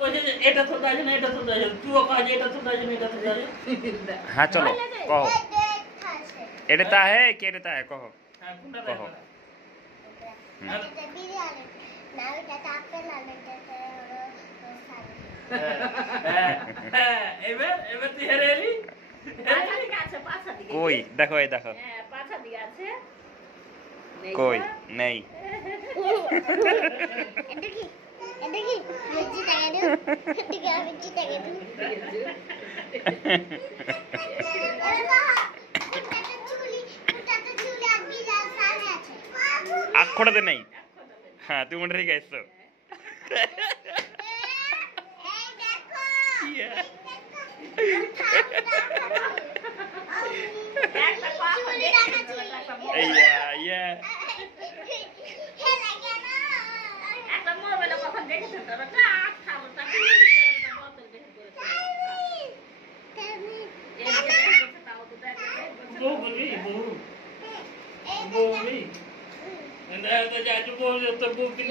কইছে যে এটা তো দাইছে না এটা তো দাইছে তুইও কইছে এটা তো দাইছে না এটা তো দাইছে हाँ चलो कहो एड़ता है कि एड़ता है कहो হ্যাঁ কোনটা कहो এবার এবার তুই হেরে এলি कोई देखो ये देखो कोई नहीं आखोड़े नहीं हाँ तू मुंडे ठीक है इससे Yeah. বউমি না তো যাজু বউ তো বউ কি